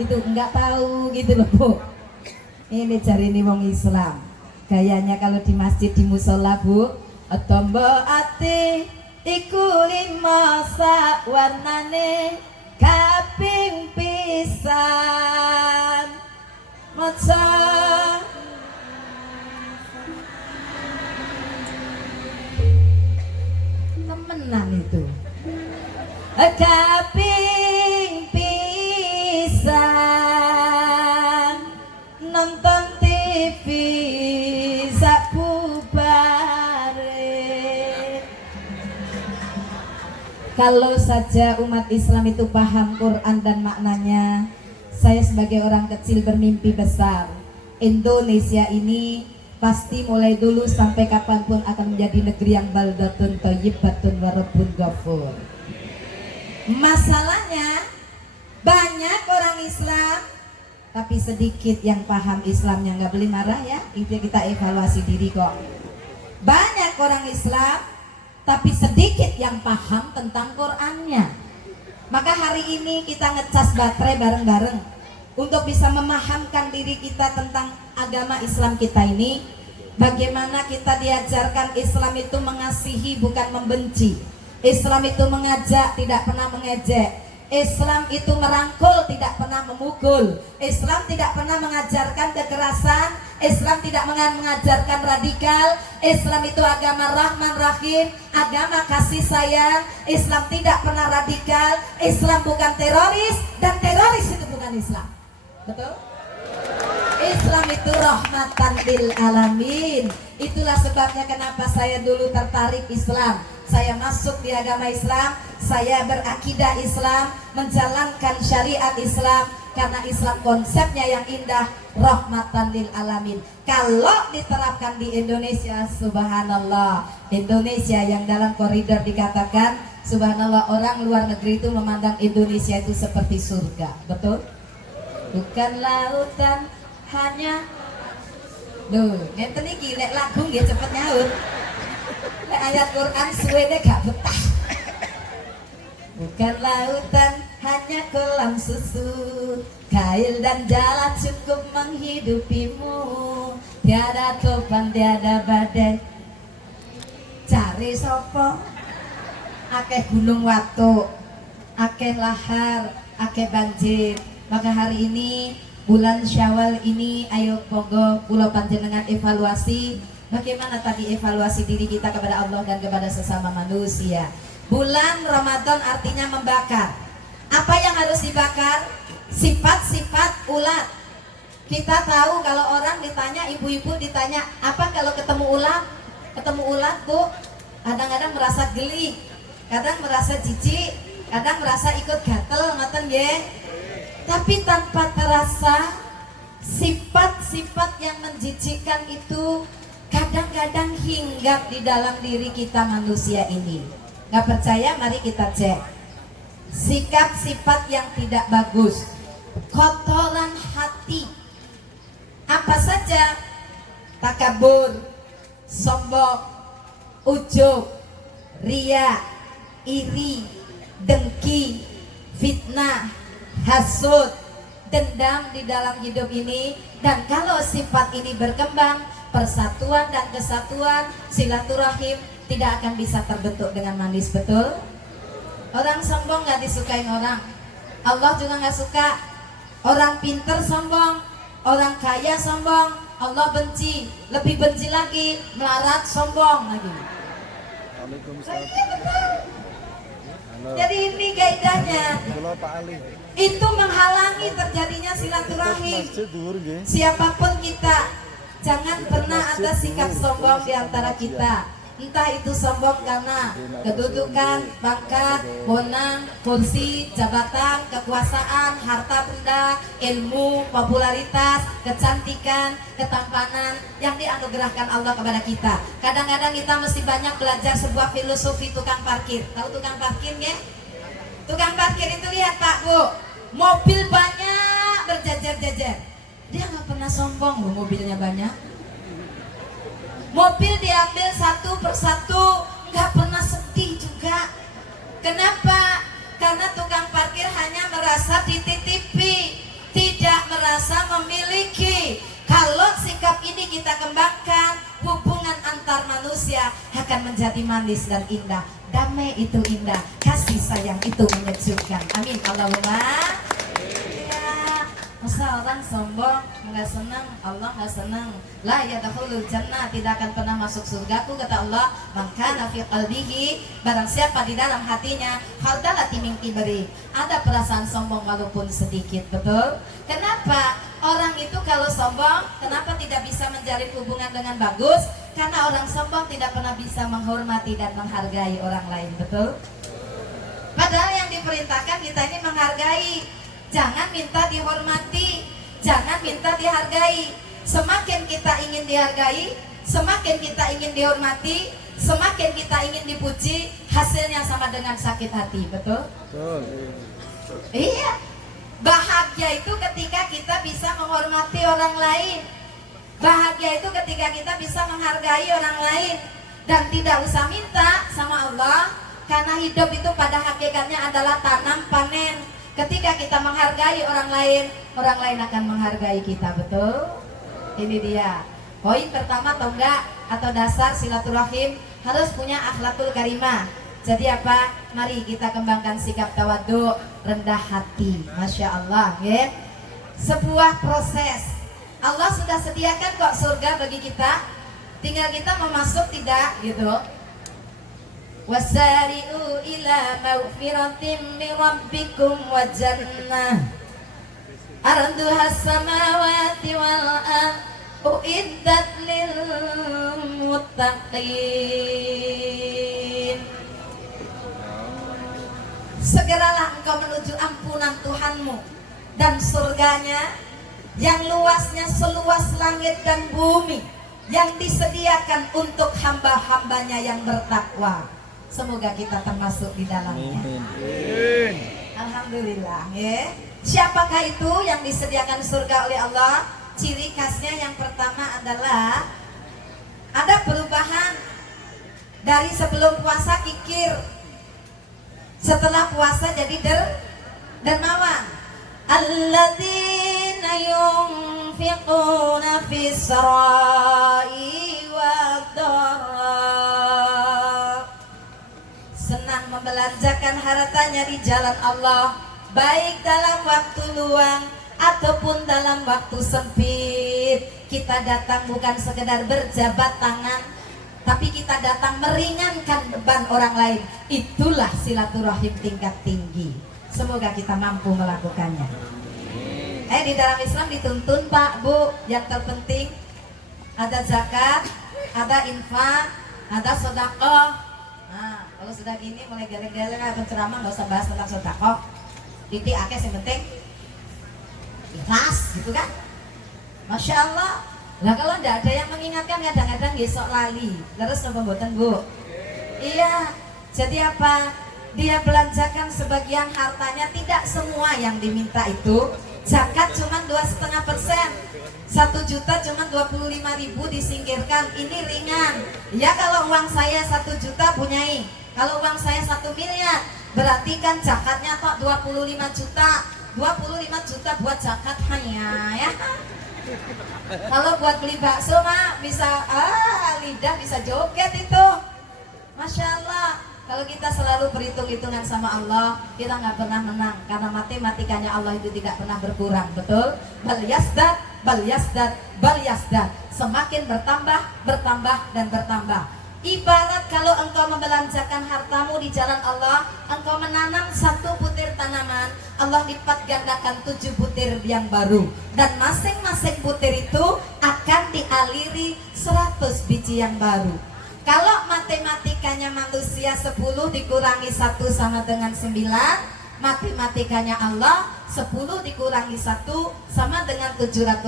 Itu nggak tahu gitu loh Bu. Ini cari ini wong Islam gayanya kalau di masjid di musola Bu, tombo ati iku lima sak warnane kaping pisan maca temenan itu kaping pisan nonton TV sakubare. Kalau saja umat Islam itu paham Quran dan maknanya, saya sebagai orang kecil bermimpi besar. Indonesia ini pasti mulai dulu sampai kapanpun akan menjadi negeri yang baldatun thayyibatun wa rabbun ghafur. Masalahnya banyak orang Islam tapi sedikit yang paham Islamnya. Nggak boleh marah ya, itu kita evaluasi diri kok. Banyak orang Islam tapi sedikit yang paham tentang Qurannya. Maka hari ini kita ngecas baterai bareng-bareng untuk bisa memahamkan diri kita tentang agama Islam kita ini. Bagaimana kita diajarkan Islam itu mengasihi bukan membenci. Islam itu mengajak tidak pernah mengejek. Islam itu merangkul tidak pernah memukul. Islam tidak pernah mengajarkan kekerasan. Islam tidak mengajarkan radikal. Islam itu agama Rahman Rahim, agama kasih sayang. Islam tidak pernah radikal. Islam bukan teroris dan teroris itu bukan Islam. Betul? Islam itu rahmatan lil alamin. Itulah sebabnya kenapa saya dulu tertarik Islam. Saya masuk di agama Islam, saya berakidah Islam, menjalankan syariat Islam, karena Islam konsepnya yang indah, rahmatan lil alamin. Kalau diterapkan di Indonesia, subhanallah, Indonesia yang dalam koridor dikatakan subhanallah, orang luar negeri itu memandang Indonesia itu seperti surga. Betul? Bukan lautan hanya loh, ngeten iki nek lagu nggih cepet nyaut. Nek ayat Quran suwene gak betah. Bukan lautan hanya kolam susu, kail dan jala cukup menghidupimu. Tiada topan, tiada badai. Cari sopo? Akeh gunung watu, akeh lahar, akeh banjir. Maka hari ini bulan Syawal ini, ayo monggo kula panjenengan evaluasi bagaimana tadi evaluasi diri kita kepada Allah dan kepada sesama manusia. Bulan Ramadan artinya membakar. Apa yang harus dibakar? Sifat-sifat ulat. Kita tahu kalau orang ditanya, ibu-ibu ditanya, apa kalau ketemu ulat? Ketemu ulat Bu, kadang-kadang merasa geli, kadang merasa jijik, kadang merasa ikut gatel, ngoten nggih. Tapi tanpa terasa sifat-sifat yang menjijikkan itu kadang-kadang hinggap di dalam diri kita manusia ini. Gak percaya? Mari kita cek. Sikap sifat yang tidak bagus, kotoran hati. Apa saja? Takabur, sombong, ujub, ria, iri, dengki, fitnah, hasud, dendam di dalam hidup ini. Dan kalau sifat ini berkembang, persatuan dan kesatuan, silaturahim tidak akan bisa terbentuk dengan manis. Betul? Orang sombong gak disukai orang, Allah juga gak suka. Orang pinter sombong, orang kaya sombong, Allah benci. Lebih benci lagi, melarat sombong lagi. Jadi ini kaidahnya. Itu menghalangi terjadinya silaturahim. Siapapun kita, jangan pernah ada sikap sombong di antara kita. Entah itu sombong karena kedudukan, pangkat, wewenang, kursi, jabatan, kekuasaan, harta benda, ilmu, popularitas, kecantikan, ketampanan yang dianugerahkan Allah kepada kita. Kadang-kadang kita mesti banyak belajar sebuah filosofi tukang parkir. Tahu tukang parkir ya? Tukang parkir itu lihat Pak Bu, mobil banyak berjajar-jajar. Dia nggak pernah sombong loh, mobilnya banyak. Mobil diambil satu persatu, nggak pernah sedih juga. Kenapa? Karena tukang parkir hanya merasa dititipi. kita kembangkan, hubungan antar manusia akan menjadi manis dan indah. Damai itu indah, kasih sayang itu menyejukkan. Amin Allahumma. Ya, masa orang sombong nggak senang, Allah nggak senang. La yadkhulul jannah, tidak akan pernah masuk surgaku, kata Allah. Maka fi qalbihi, barang siapa di dalam hatinya khardalati min kibri, ada perasaan sombong walaupun sedikit. Betul? Kenapa? Orang itu kalau sombong, kenapa tidak bisa menjalin hubungan dengan bagus? Karena orang sombong tidak pernah bisa menghormati dan menghargai orang lain. Betul? Padahal yang diperintahkan kita ini menghargai. Jangan minta dihormati, jangan minta dihargai. Semakin kita ingin dihargai, semakin kita ingin dihormati, semakin kita ingin dipuji, hasilnya sama dengan sakit hati. Betul? Betul. Iya. Bahagia itu ketika kita bisa menghormati orang lain. Bahagia itu ketika kita bisa menghargai orang lain. Dan tidak usah minta sama Allah, karena hidup itu pada hakikatnya adalah tanam panen. Ketika kita menghargai orang lain akan menghargai kita. Betul? Ini dia poin pertama atau enggak, atau dasar silaturahim, harus punya akhlakul karimah. Jadi apa? Mari kita kembangkan sikap tawadhu, rendah hati. Masya Allah, ya. Sebuah proses. Allah sudah sediakan kok surga bagi kita. Tinggal kita mau masuk tidak, gitu. Wasari'u ila maghfiratin min rabbikum wa jannah arduhas samawati wal ardh uiddat lil muttaqin. Segeralah engkau menuju ampunan Tuhanmu dan surganya yang luasnya seluas langit dan bumi, yang disediakan untuk hamba-hambanya yang bertakwa. Semoga kita termasuk di dalamnya. Alhamdulillah, ya. Siapakah itu yang disediakan surga oleh Allah? Ciri khasnya yang pertama adalah ada perubahan dari sebelum puasa kikir, setelah puasa jadi dermawan. Alladzina yunfiquna fis sarai wad-dharra, senang membelanjakan hartanya di jalan Allah, baik dalam waktu luang ataupun dalam waktu sempit. Kita datang bukan sekedar berjabat tangan, tapi kita datang meringankan beban orang lain. Itulah silaturahim tingkat tinggi. Semoga kita mampu melakukannya. Di dalam Islam dituntun Pak, Bu, yang terpenting ada zakat, ada infak, ada sedekah. Nah, kalau sudah gini mulai geleng-geleng atau ceramah nggak usah bahas tentang sedekah. Titik akeh yang penting ikhlas, gitu kan? Masya Allah. Nah kalau tidak ada yang mengingatkan, kadang-kadang besok lali. Terus apa mboten, Bu? Iya. Jadi apa? Dia belanjakan sebagian hartanya, tidak semua yang diminta itu. Zakat cuma 2,5%. 1 juta cuma 25.000 disingkirkan. Ini ringan. Ya kalau uang saya 1 juta punyai. Kalau uang saya 1 miliar, berarti kan zakatnya kok 25 juta. 25 juta buat zakat hanya, ya. Kalau buat beli bakso mah bisa lidah bisa joget itu. Masya Allah. Kalau kita selalu berhitung-hitungan sama Allah, kita nggak pernah menang, karena matematikanya Allah itu tidak pernah berkurang. Betul? Bal yasdad, bal yasdad, bal yasdad. Semakin bertambah, bertambah dan bertambah. Ibarat kalau engkau membelanjakan hartamu di jalan Allah, engkau menanam 1 butir tanaman, Allah lipat gandakan 7 butir yang baru. Dan masing-masing butir itu akan dialiri 100 biji yang baru. Kalau matematikanya manusia 10 dikurangi 1 sama dengan 9, matematikanya Allah 10 dikurangi 1 sama dengan 709.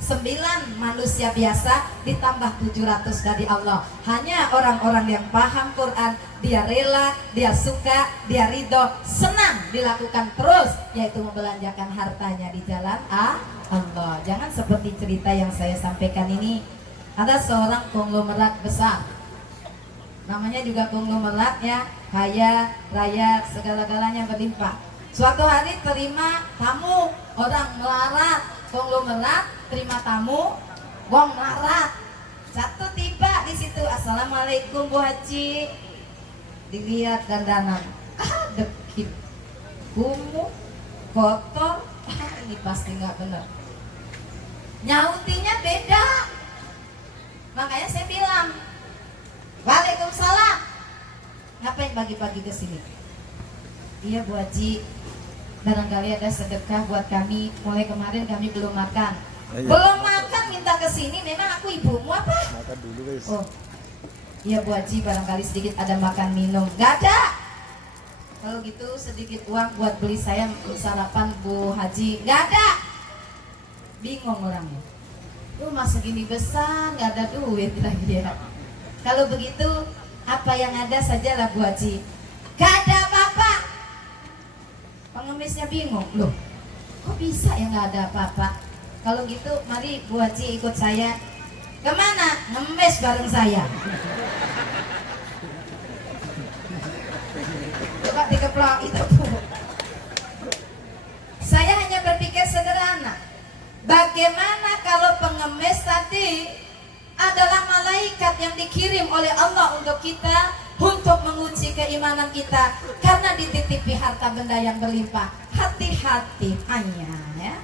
9 manusia biasa ditambah 700 dari Allah. Hanya orang-orang yang paham Quran, dia rela, dia suka, dia ridho, senang dilakukan terus, yaitu membelanjakan hartanya di jalan Allah. Jangan seperti cerita yang saya sampaikan ini. Ada seorang konglomerat besar, namanya juga konglomerat, ya, kaya raya, segala-galanya berlimpah. Suatu hari terima tamu, orang melarat, konglomerat terima tamu, wong larat. Satu tiba di situ, assalamualaikum Bu Haji. Dilihat dandanan, dekit, kumuh, kotor, ini pasti nggak benar. Nyautinya beda. Makanya saya bilang, Waalaikumsalam. Ngapain pagi-pagi ke sini? Iya Bu Haji, barangkali ada sedekah buat kami. Mulai kemarin kami belum makan. Belum makan minta ke sini, memang aku ibumu apa? Makan dulu guys. Oh, iya Bu Haji, barangkali sedikit ada makan minum. Gak ada. Kalau gitu sedikit uang buat beli saya sarapan Bu Haji. Gak ada. Bingung orangnya. Rumah segini besar, gak ada duit lagi ya. Kalau begitu, apa yang ada sajalah Bu Haji. Gak ada apa-apa. Pengemisnya bingung, loh kok bisa ya gak ada apa-apa? Kalau gitu mari Bu Haji ikut saya. Kemana? Ngemis bareng saya. Coba dikeplok itu Bu. Saya hanya berpikir sederhana. Bagaimana kalau pengemis tadi adalah malaikat yang dikirim oleh Allah untuk kita, untuk menguji keimanan kita, karena dititipi harta benda yang berlimpah. Hati-hati hanya ya.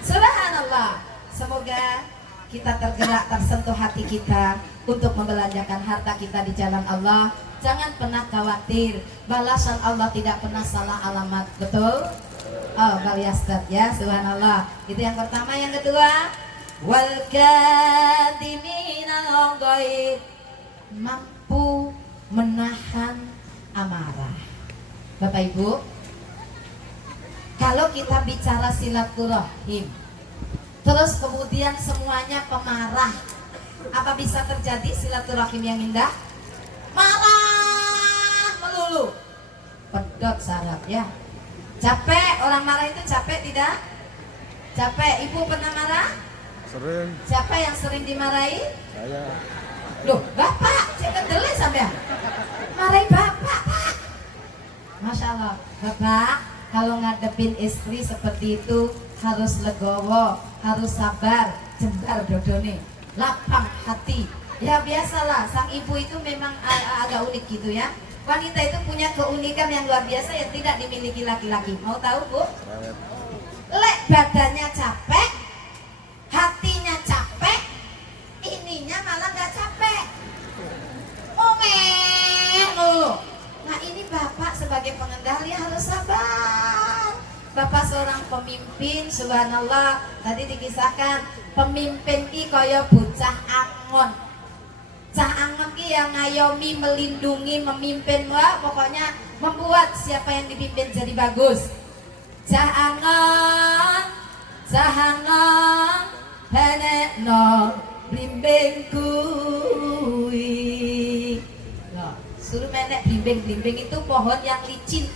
Subhanallah. Semoga kita tergerak, tersentuh hati kita untuk membelanjakan harta kita di jalan Allah. Jangan pernah khawatir, balasan Allah tidak pernah salah alamat. Betul? Oh, baliyastad ya, subhanallah. Itu yang pertama. Yang kedua, wal kadhiminal ghaid, mampu menahan amarah. Bapak Ibu, kalau kita bicara silaturahim, terus kemudian semuanya pemarah, apa bisa terjadi silaturahim yang indah? Marah melulu, pedot saraf ya. Capek, orang marah itu capek tidak? Capek. Ibu pernah marah? Sering. Siapa yang sering dimarahi? Saya. Loh, bapak, saya kedelai sampean. Marahi bapak, Pak. Masya Allah, bapak. Kalau ngadepin istri seperti itu harus legowo, harus sabar, jembar dodone, lapang hati. Ya biasalah, sang ibu itu memang agak unik gitu ya. Wanita itu punya keunikan yang luar biasa yang tidak dimiliki laki-laki. Mau tahu Bu? Lek badannya capek, hatinya capek, ininya malah nggak capek. Nah ini bapak sebagai pengendali harus sabar. Bapak seorang pemimpin, subhanallah. Tadi dikisahkan pemimpin ki kaya bocah angon. Cah angon ki yang ngayomi, melindungi, memimpin. Wah, pokoknya membuat siapa yang dipimpin jadi bagus. Cah angon, hanekno blimbing kuwi. Suruh menek blimbing itu pohon yang licin.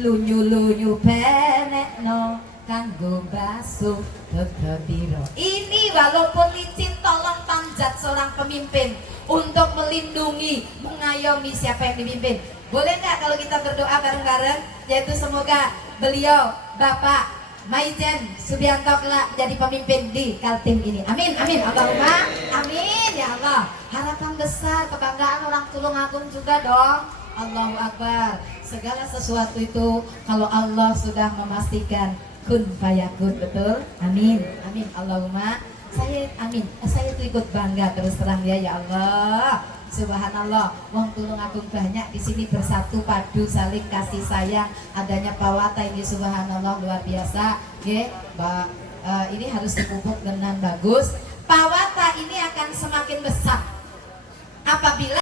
Lunyu benekno kanggo basuh bebiro. Ini walaupun licin, tolong panjat seorang pemimpin untuk melindungi, mengayomi siapa yang dipimpin. Boleh nggak kalau kita berdoa bareng-bareng, yaitu semoga beliau Bapak Maijen Subianto kelak jadi pemimpin di Kaltim ini. Amin, amin, Allahumma amin ya Allah. Harapan besar, kebanggaan orang Tulungagung juga dong. Allahu Akbar. Segala sesuatu itu kalau Allah sudah memastikan kun fayakun, betul? Amin, amin, Allahumma. Saya amin. Saya itu ikut bangga terus terang ya Allah. Subhanallah, wong Tulungagung banyak di sini bersatu padu saling kasih sayang. Adanya Pawata ini subhanallah luar biasa. Nggih, ini harus dipupuk dengan bagus. Pawata ini akan semakin besar apabila